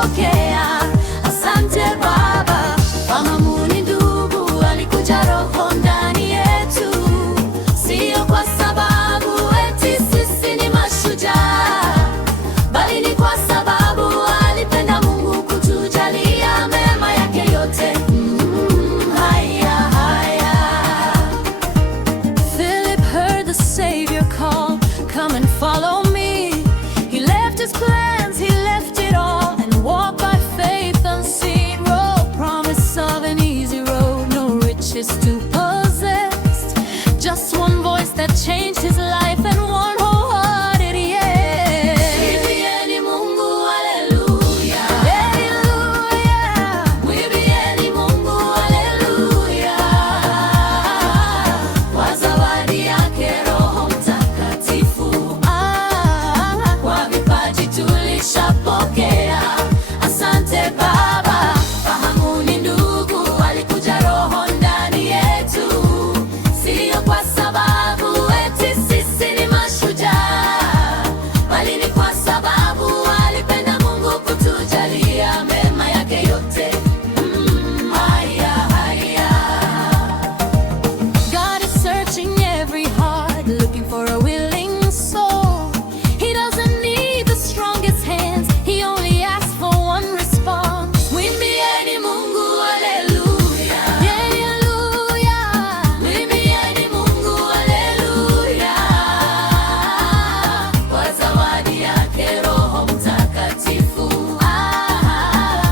tulishapokea. Asante Baba. Fahamu ni ndugu, alikuja Roho ndani yetu, sio kwa sababu eti sisi ni mashujaa, bali ni kwa sababu alipenda Mungu kutujalia mema yake yote. Philip heard the Savior call, come and follow me. He left his plans, he left it all, and walked by faith unseen. Road, promise of an easy road, no riches to possess, just one voice that changed his life and one wholehearted yes. Mwimbieni Mungu haleluya, haleluya. Mwimbieni Mungu haleluya, kwa zawadi yake Roho Mtakatifu, kwa vipaji tulishapokea. Asante Baba. Fahamu ni ndugu, alikuja Roho ndani yetu, sio kwa sababu eti sisi ni mashujaa, bali ni kwa sababu alipenda Mungu kutujalia mema yake yote. God is searching every heart, looking for a willing soul. He doesn't need the strongest hands, he only asks for one response. Mwimbieni Mungu haleluya, haleluya. Mwimbieni Mungu haleluya, kwa zawadi yake Roho Mtakatifu,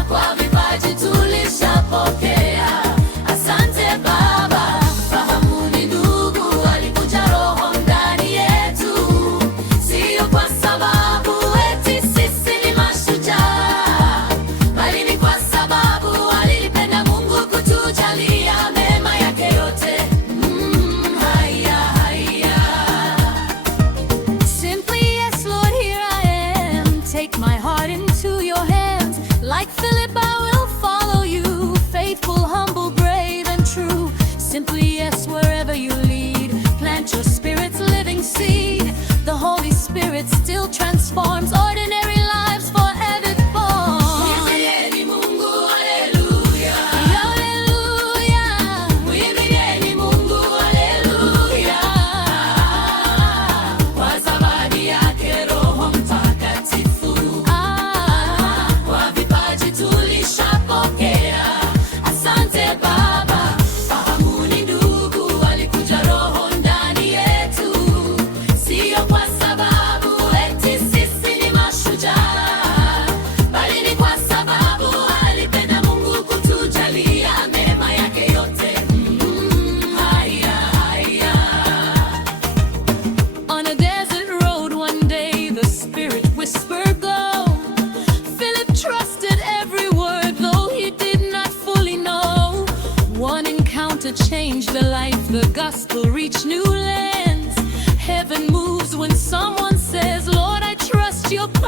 kwa vipaji tulishapokea. Asante Baba. Fahamu ni ndugu, alikuja Roho ndani yetu, sio kwa sababu eti sisi ni mashujaa, bali ni kwa sababu alipenda Mungu kutujalia mema yake yote. Simply yes, Lord, here I am. Take my heart into your hands. Like Philip, I will follow you. Faithful, humble, brave, and true. Simply yes, wherever you lead. Plant your Spirit's living seed. The Holy Spirit still transforms ordinary lives for added form. Mwimbieni Mungu haleluya, haleluya. Mwimbieni Mungu haleluya, kwa zawadi yake Roho Mtakatifu, kwa vipaji tulishapokea. Asante Baba. Fahamu ni ndugu, alikuja Roho ndani yetu, sio kwa sababu eti sisi ni mashujaa, bali ni kwa sababu alipenda Mungu kutujalia mema yake yote. On a desert road one day, the Spirit whispered, "Go." Philip trusted every word, though he did not fully know. One encounter changed the life, the gospel reached new lands. Heaven moves when someone says, "Lord, I trust your plan."